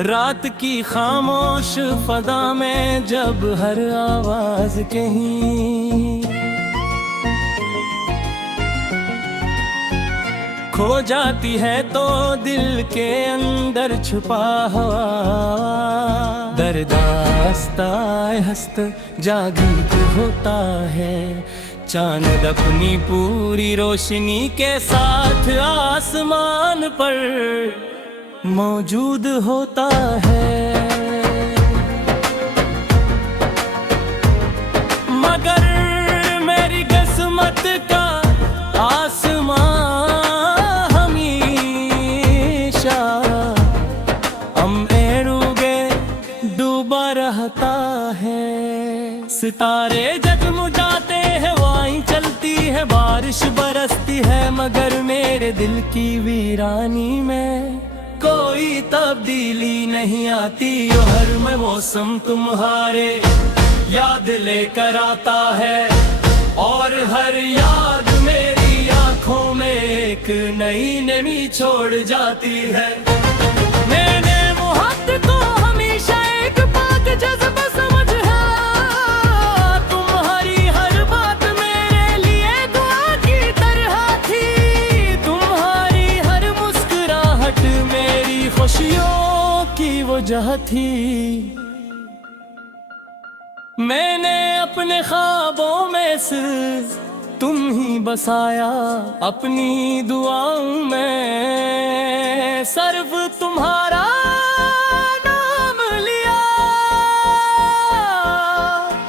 रात की खामोश फदा में जब हर आवाज कहीं खो जाती है तो दिल के अंदर छुपा हुआ दरदास्ताए हस्त जागृत होता है। चांद अपनी पूरी रोशनी के साथ आसमान पर मौजूद होता है। मगर मेरी किस्मत का आसमान हमेशा एड़ूगे डूबा रहता है। सितारे जगमगाते हैं, हवाएं चलती है, बारिश बरसती है, मगर मेरे दिल की वीरानी में कोई तब्दीली नहीं आती। हर में मौसम तुम्हारे याद लेकर आता है और हर याद मेरी आंखों में एक नई नमी छोड़ जाती है। मैंने मोहब्बत को हमेशा एक बात जज्बा समझा, तुम्हारी हर बात मेरे लिए दुआ की तरह थी, तुम्हारी हर मुस्कुराहट मेरी खुशियों की वजह थी। मैंने अपने ख्वाबों में सिर्फ तुम ही बसाया, अपनी दुआओं में सिर्फ तुम्हारा नाम लिया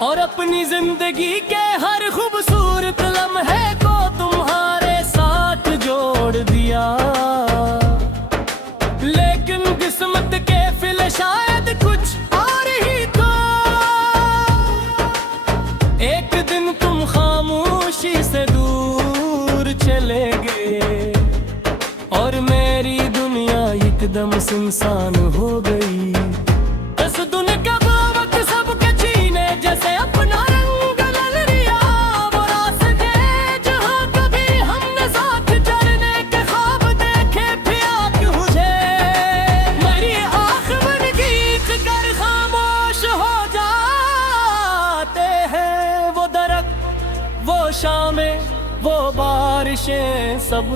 और अपनी जिंदगी के हर खूबसूरत लम्हे को तुम्हारे साथ जोड़ दिया। लेकिन किस्मत के फिल शायद कुछ और ही था। एक दिन तुम खामोशी से दूर चले गए और मेरी दुनिया एकदम सुनसान हो गई। इस दुनिया का वक्त सबके छीने जैसे अपना रंग लल लिया, वो रास्ते जहाँ कभी हमने साथ चलने के ख्वाब देखे फिर मुझे मेरी आँख बन गीत कर खामोश हो जाते हैं। वो दरख्त, वो शामें, वो बारिशें, सब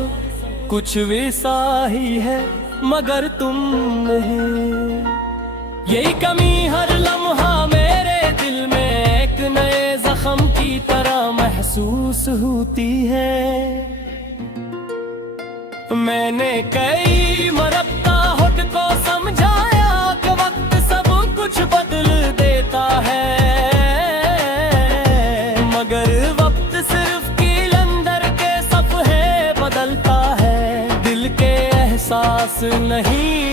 कुछ वैसा ही है मगर तुम नहीं। यही कमी हर लम्हा मेरे दिल में एक नए जख्म की तरह महसूस होती है। मैंने कई मरता होठ को समझाया कि वक्त सब कुछ बदल देता है, मगर वक्त सिर्फ कील अंदर के सफ़हे बदलता है, दिल के एहसास नहीं।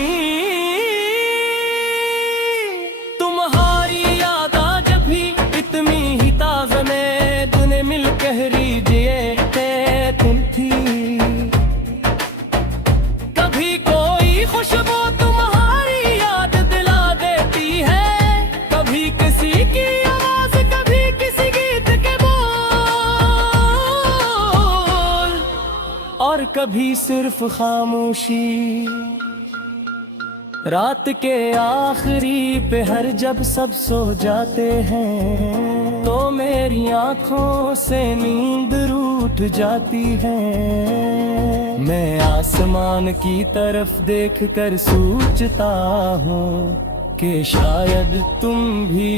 तुम्हारी याद जब भी इतनी ही ताज़ा में दुने मिल कहरी जिए थे तुम थी। कभी कोई खुशबू तुम्हारी याद दिला देती है, कभी किसी की आवाज, कभी किसी गीत के बोल, और कभी सिर्फ खामोशी। रात के आखिरी पहर जब सब सो जाते हैं तो मेरी आंखों से नींद रूठ जाती है। मैं आसमान की तरफ देखकर सोचता हूँ कि शायद तुम भी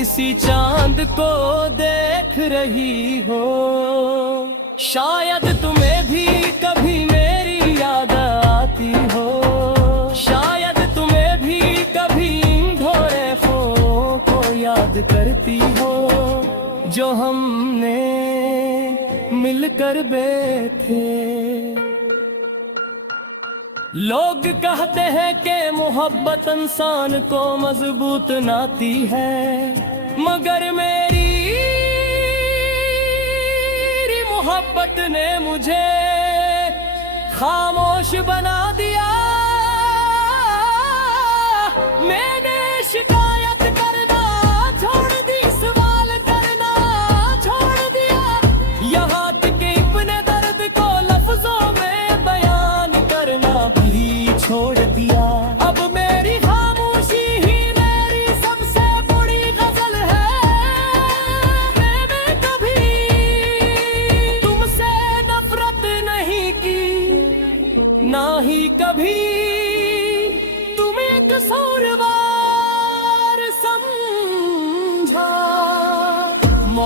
इसी चांद को देख रही हो। शायद तुम्हें भी कभी मेरी याद आती हो, शायद तुम्हें भी कभी भोरे ख्वाबों को याद करती हो जो हमने मिलकर बैठे। लोग कहते हैं कि मोहब्बत इंसान को मजबूत बनाती है, मगर मेरी मोहब्बत ने मुझे खामोश बना दिया। मैंने शिकायत करना छोड़ दी, सवाल करना छोड़ दिया, यहाँ के अपने दर्द को लफ्जों में बयान करना भी छोड़ दिया। अब मेरी खामोशी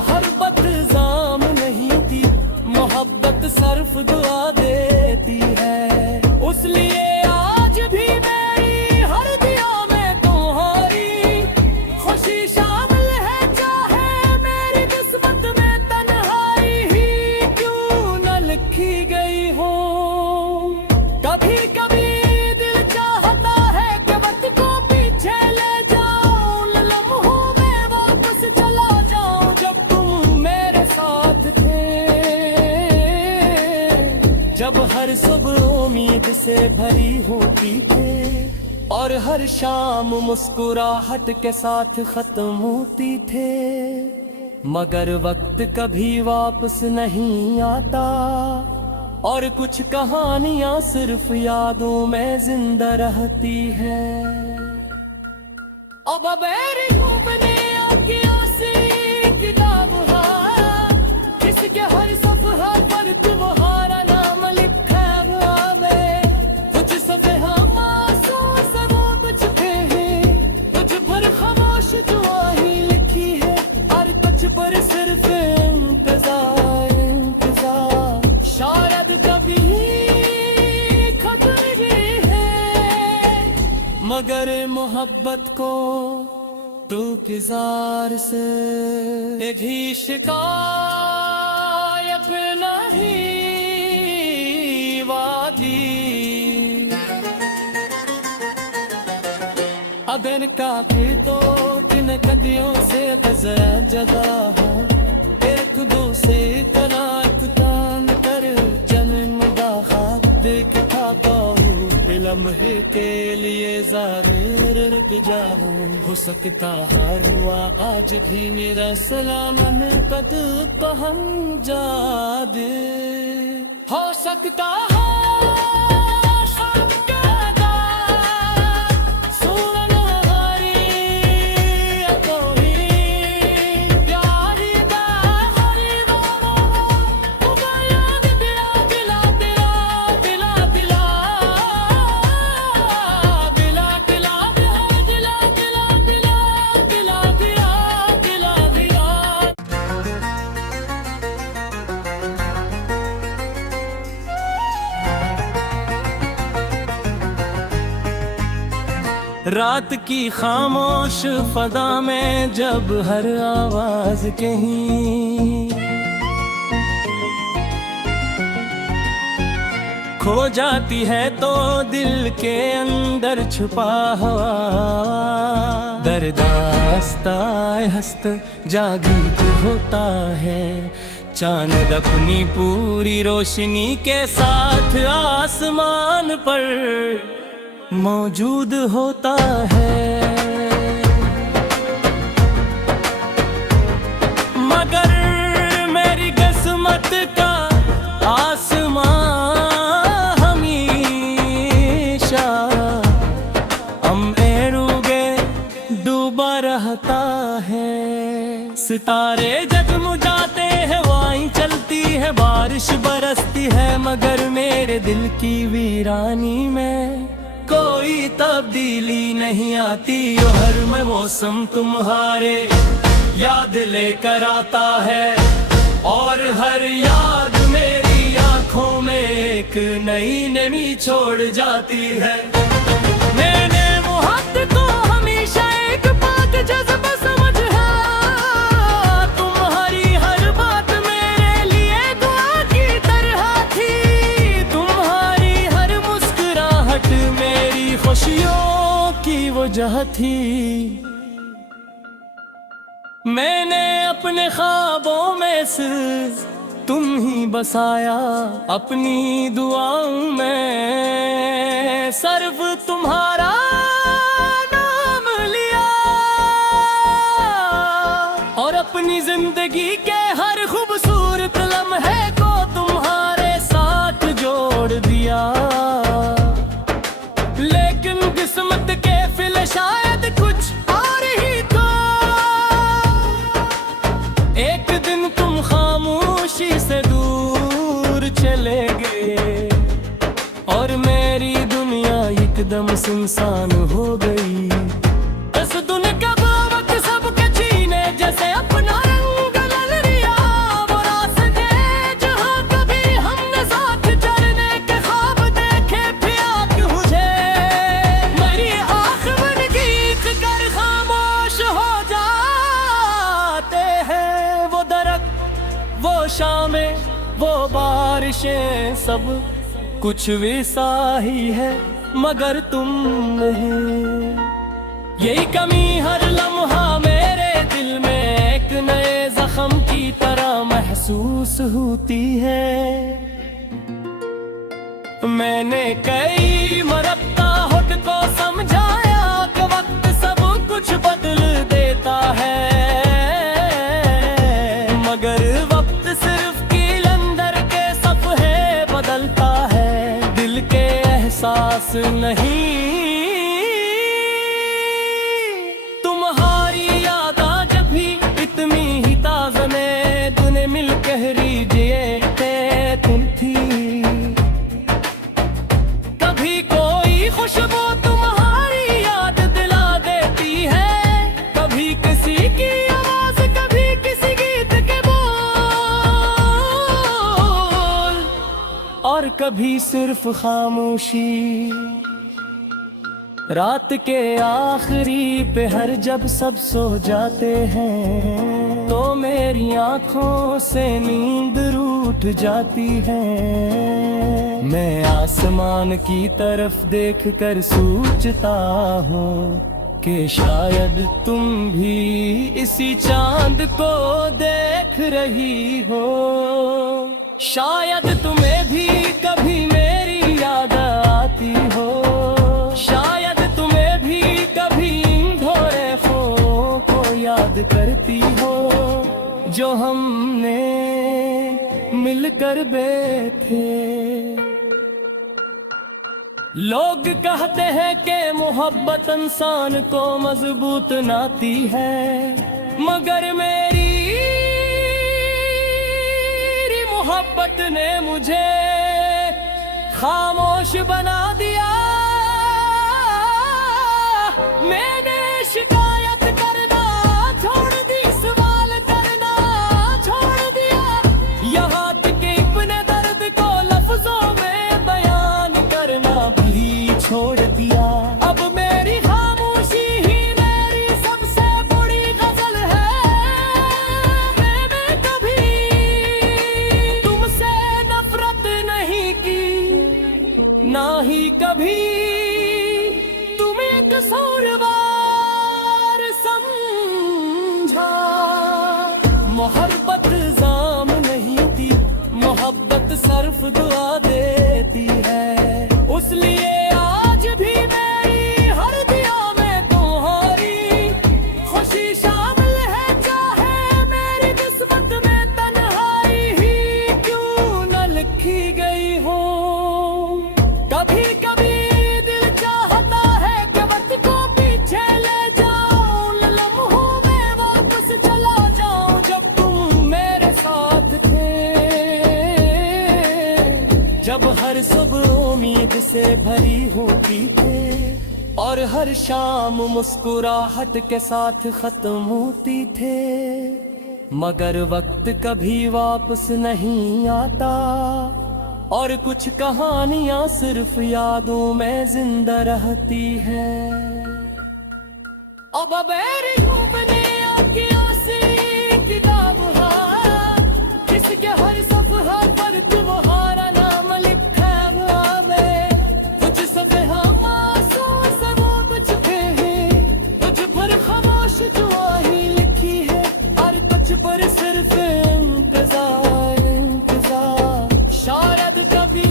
मोहब्बत जाम नहीं थी, मोहब्बत सिर्फ दुआ देती है। उस लिए आज भी मेरी हर दिया में तुम्हारी खुशी शामिल है, चाहे मेरी किस्मत में तन्हाई ही क्यों न लिखी गई हो। कभी कभी दिल चाहता है कि वक्त को पीछे ले जाऊं, उन लम्हों में वापस चला जाऊं जब तुम मेरे साथ थे, जब हर सुबह उम्मीद से भरी होती थी और हर शाम मुस्कुराहट के साथ खत्म होती थे। मगर वक्त कभी वापस नहीं आता और कुछ कहानियां सिर्फ यादों में जिंदा रहती है। अब मेरी घूमने की आसी किताब है, जिसके हर सफ़हा पर तुम्हारा नाम लिखा है। कुछ सफ़े हम आंसू से रोक चुके हैं, कुछ पर खामोश दुआएं लिखी है, और कुछ पर सिर्फ इंतजार इंतजार। शायद कभी खत्म ही है, मगर मोहब्बत को तू किजार से भी शिकायत नहीं वादी। अगर काफी तो तीन कदियों से गुजरा जगह हो, एक दो से तलाक तान कर जन्म दाखा देखता तो लम्हे के लिए ज़ाहिर बिजाऊं। हो सकता हर हुआ आज भी मेरा सलामन कद पहुंच जा दे। हो सकता है रात की खामोश फदा में जब हर आवाज कहीं खो जाती है तो दिल के अंदर छुपा हुआ दर्दास्ता हस्त जागी होता है। चांद अपनी पूरी रोशनी के साथ आसमान पर मौजूद होता है, मगर मेरी किस्मत का आसमां हमेशा एरुगे डूबा रहता है। सितारे जगमगाते हैं, हवाएं चलती है, बारिश बरसती है, मगर मेरे दिल की वीरानी में कोई तब्दीली नहीं आती। हर में मौसम तुम्हारे याद लेकर आता है, और हर याद मेरी आंखों में एक नई नमी छोड़ जाती है। मैंने मोहब्बत को हमेशा एक बात जज्बा समझा, तुम्हारी हर बात मेरे लिए दुआ की तरह थी। तुम्हारी हर मुस्कुराहट मेरी खुशियों की वजह थी। मैंने अपने ख्वाबों में सिर्फ तुम ही बसाया, अपनी दुआओं में सिर्फ तुम्हारा नाम लिया, और अपनी जिंदगी के हर खूबसूरत लम्हे को तुम्हारे साथ जोड़ दिया। लेकिन किस्मत के फिल शायद कुछ और ही था। एक दिन तुम खामोशी से दूर चले गए, और मेरी दुनिया एकदम सुनसान हो गई। इस दुनिया का वक्त सबके छीने जैसे अपना रंग वो शामें, वो बारिशें, सब कुछ वैसा ही है मगर तुम नहीं। यही कमी हर लम्हा मेरे दिल में एक नए जख्म की तरह महसूस होती है। मैंने कई मरता होठ को समझाया कि वक्त सब कुछ बदल देता है, मगर वक्त सिर्फ कील अंदर के सफ़हे बदलता है, दिल के एहसास नहीं। तुम्हारी याद आ जब भी इतनी ही ताज़ने दुने मिल कहरी जिए थे तुम थी। कभी कोई खुशबू तुम्हारी याद दिला देती है, कभी किसी की आवाज, कभी किसी गीत के बोल, और कभी सिर्फ खामोशी। रात के आखिरी पहर जब सब सो जाते हैं तो मेरी आंखों से नींद रूठ जाती है। मैं आसमान की तरफ देखकर सोचता हूँ कि शायद तुम भी इसी चांद को देख रही हो। शायद तुम्हें भी कभी मेरी याद आती हो, शायद तुम्हें भी कभी इन भोरे ख्वाबों को याद करती हो जो हमने मिलकर बैठे। लोग कहते हैं कि मोहब्बत इंसान को मजबूत बनाती है, मगर मेरी मोहब्बत ने मुझे खामोश बना दिया। मैंने शिकायत करना छोड़ दी, सवाल करना छोड़ दिया, यहाँ तक कि अपने दर्द को लफ्जों में बयान करना भी छोड़ दिया। अब मेरी खामोशी ही मेरी सबसे बड़ी गजल है। मैंने कभी तुमसे नफरत नहीं की, ना ही कभी तुम्हें कसूरवार समझा। मोहब्बत इल्जाम नहीं थी, मोहब्बत सिर्फ दुआ देती है। उसलिए आज भी मेरी हर दिया में तुम्हारी खुशी शामिल है, चाहे मेरी किस्मत में तन्हाई ही क्यों न लिखी गई हो। कभी कभी दिल चाहता है कि वक्त को पीछे ले जाऊं, उन लम्हों में वापस चला जाऊं जब तुम मेरे साथ थे, जब हर सुबह उम्मीद से भरी होती थे और हर शाम मुस्कुराहट के साथ खत्म होती थे। मगर वक्त कभी वापस नहीं आता और कुछ कहानियां सिर्फ यादों में जिंदा रहती हैं। अब मेरी डूबने आँखों से किताब है जिसके हर सफ़हा पर तुम्हारा नाम लिखा हुआ है। कुछ सफ़हा मासूम से वो कुछ हैं, कुछ पर खामोश दुआ ही लिखी है, और कुछ पर सिर्फ इंतजार इंतजार। शायद कभी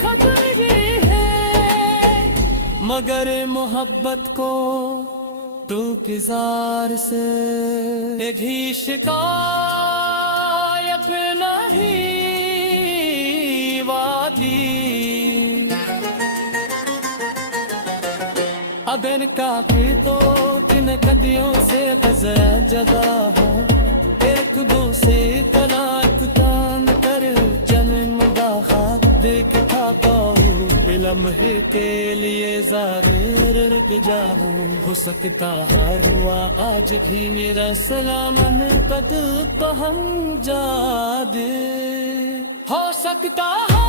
खत्म ही है, मगर मोहब्बत को तू किजार से भी शिकायत नहीं वादी। अब इनका भी तो तीन कदियों से गुजरा जगा है, एक दो से तलाक तान कर जन्म दाखा देख था पाऊं लम्हे के लिए ज़ाहिर रुक जाऊं। हो सकता है हुआ आज भी मेरा सलामन कद पहन जा दे, हो सकता है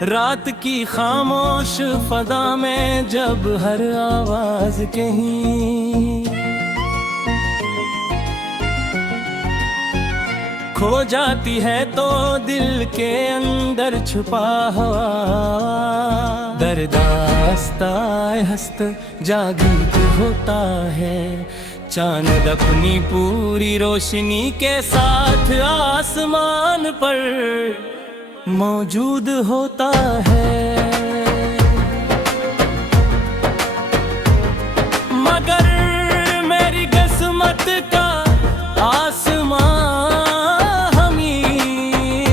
रात की खामोश फदा में जब हर आवाज कहीं खो जाती है तो दिल के अंदर छुपा हुआ दर्दास्ताए हस्त जागृत होता है। चांद अपनी पूरी रोशनी के साथ आसमान पर मौजूद होता है, मगर मेरी किस्मत का आसमान हमेशा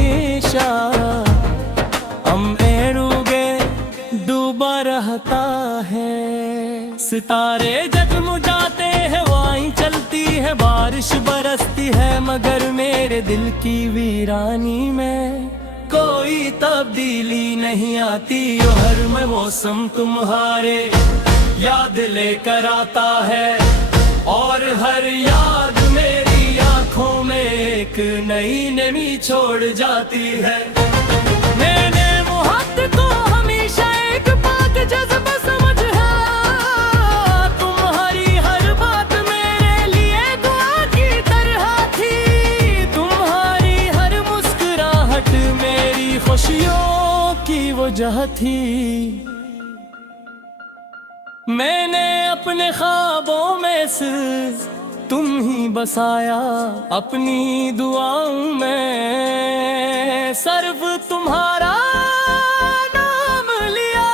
एड़ूगे डूबा रहता है। सितारे जगमगाते हैं, वाई चलती है, बारिश बरसती है, मगर मेरे दिल की वीरानी में कोई तब्दीली नहीं आती। हर में मौसम तुम्हारे याद लेकर आता है, और हर याद मेरी आंखों में एक नई नमी छोड़ जाती है। मैंने मोहब्बत को हमेशा एक पाक जज्बा समझा, तुम्हारी हर बात मेरे लिए दुआ की तरह थी, तुम्हारी हर मुस्कुराहट मेरी खुशियों की वजह थी। मैंने अपने ख्वाबों में सिर्फ तुम ही बसाया, अपनी दुआओं में सिर्फ तुम्हारा नाम लिया,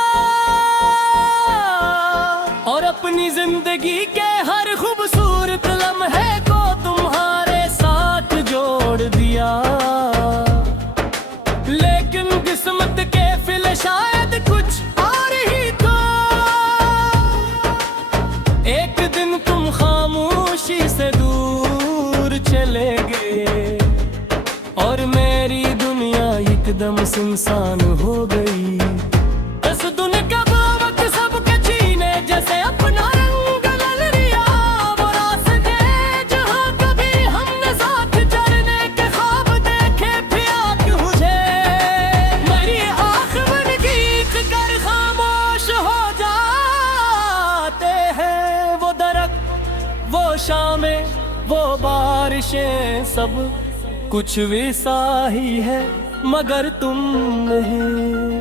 और अपनी जिंदगी के हर खूबसूरत लम्हे को तुम्हारे साथ जोड़ दिया। लेकिन किस्मत के फिल शायद कुछ और ही था, एक दिन तुम खामोशी से दूर चले गए, और मेरी दुनिया एकदम सुनसान हो गई। इस दुनिया का वक्त सबके छीने जैसे अपना रंग ले लिया, वो रास्ते जहाँ कभी हमने साथ चलने के ख्वाब देखे पिया क्यों मुझे, मेरी आँख बन गीत कर खामोश हो जाते हैं। वो दरख्त, वो शामें, वो बारिशें, सब कुछ वैसा ही है मगर तुम नहीं।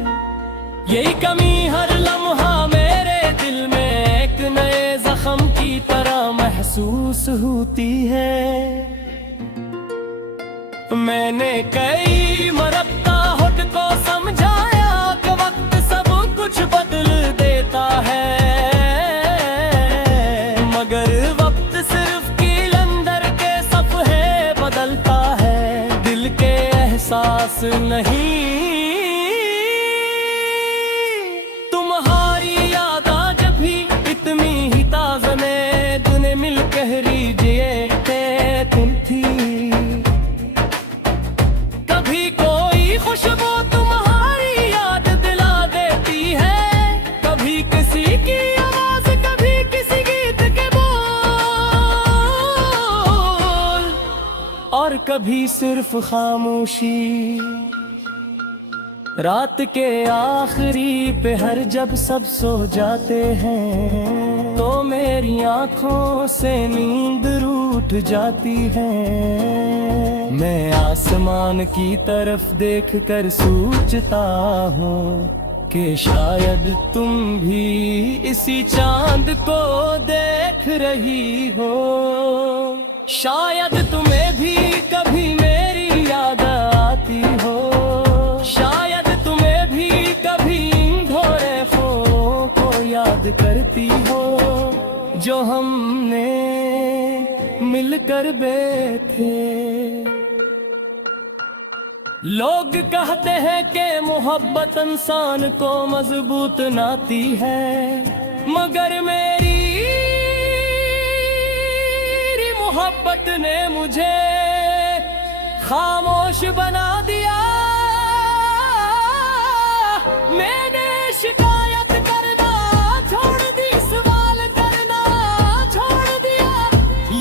यही कमी हर लम्हा मेरे दिल में एक नए जख्म की तरह महसूस होती है। मैंने कई मरता होठ को समझाया कि वक्त सब कुछ बदल देता है, मगर वक्त सिर्फ कील अंदर के सफ़हे बदलता है, दिल के एहसास नहीं। तुम्हारी याद जब भी इतनी ही ताज़ा में दुने मिल कहरी जिए थे तुम थी। कभी कोई खुशबू तुम्हारी याद दिला देती है, कभी किसी की आवाज, कभी किसी गीत के बोल, और कभी सिर्फ खामोशी। रात के आखिरी पहर जब सब सो जाते हैं, तो मेरी आंखों से नींद रूठ जाती है। मैं आसमान की तरफ देखकर सोचता हूँ कि शायद तुम भी इसी चांद को देख रही हो, शायद तुम्हें भी कभी मेरी याद आती हो, शायद तुम्हें भी कभी भोरे ख्वाबों को याद करती हो जो हमने मिलकर बैठे। लोग कहते हैं कि मोहब्बत इंसान को मजबूत बनाती है, मगर मेरी मोहब्बत ने मुझे खामोश बना दिया। मैंने शिकायत करना छोड़ दी, सवाल करना छोड़ दिया,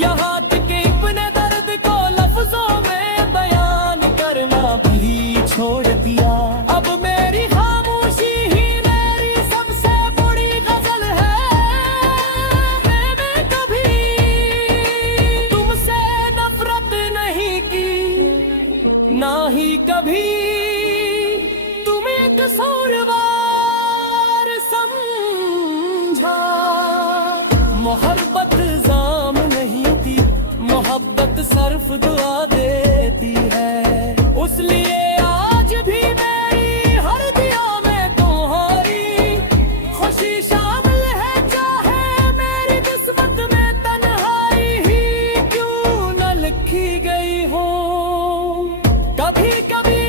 यहाँ तक अपने दर्द को लफ्जों में बयान करना भी छोड़ दिया। अब मेरी खामोशी सिर्फ दुआ देती है। उस लिए आज भी मेरी हर दिया में तुम्हारी खुशी शामिल है, चाहे मेरी किस्मत में तन्हाई ही क्यों न लिखी गई हो। कभी कभी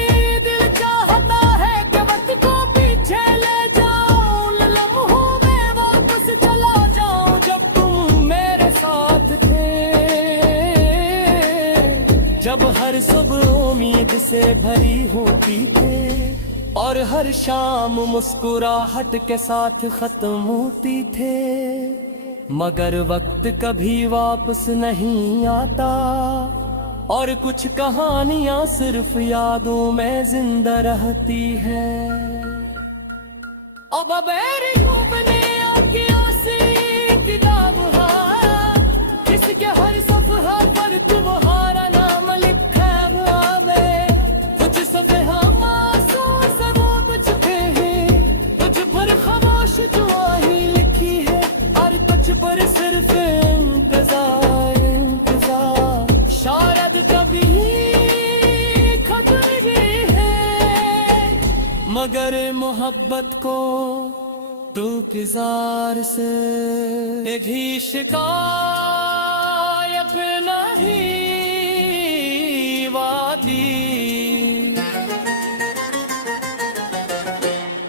दिल चाहता है कि वक्त को पीछे ले जाऊं, उन लम्हों में वापस चला जाऊं जब तुम मेरे साथ थे, जब हर सुबह उम्मीद से भरी होती थे और हर शाम मुस्कुराहट के साथ खत्म होती थे। मगर वक्त कभी वापस नहीं आता और कुछ कहानियां सिर्फ यादों में जिंदा रहती है। अब मेरी अपने आँखों से किताब है, जिसके हर सफ़हा पर तुम्हारा नाम लिखा है। कुछ सफ़हा मासूम से वो कुछ हैं, कुछ पर खामोश दुआएं लिखी है और कुछ पर सिर्फ इंतजार इंतजार। शायद कभी खत्म ही है, मगर मोहब्बत को तू इंतजार से भी शिकायत नहीं वादी।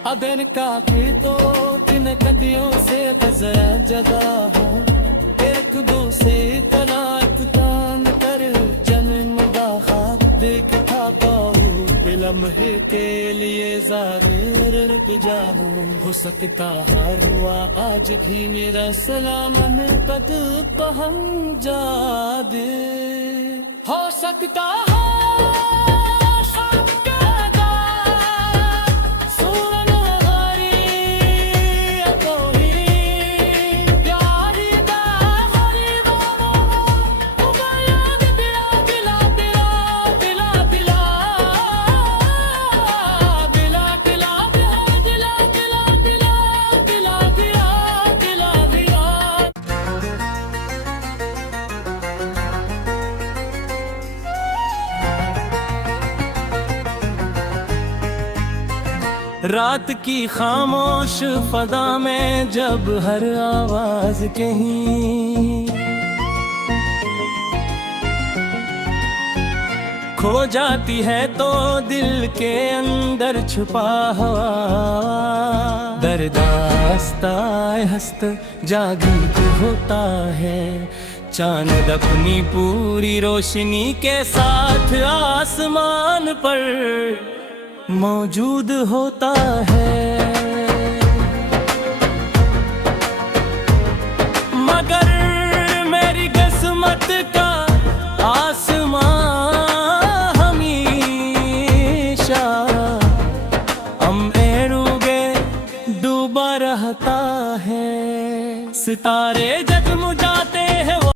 अब इनका भी तो तीन कदियों से गुजरा जगह है, एक दूसरे तनात कान कर जन्म दाखा देखता पाऊँ लम्हे के लिए ज़ाहिर रुक जाऊं। हो सकता हर हुआ आज भी मेरा सलामन कद पहुंच जा दे। हो सकता है रात की खामोश फदा में जब हर आवाज कहीं खो जाती है तो दिल के अंदर छुपा हुआ दर्दास्ता हस्त जागृत होता है। चांद अपनी पूरी रोशनी के साथ आसमान पर मौजूद होता है, मगर मेरी किस्मत का आसमां हमेशा हम एरुगे डूबा रहता है। सितारे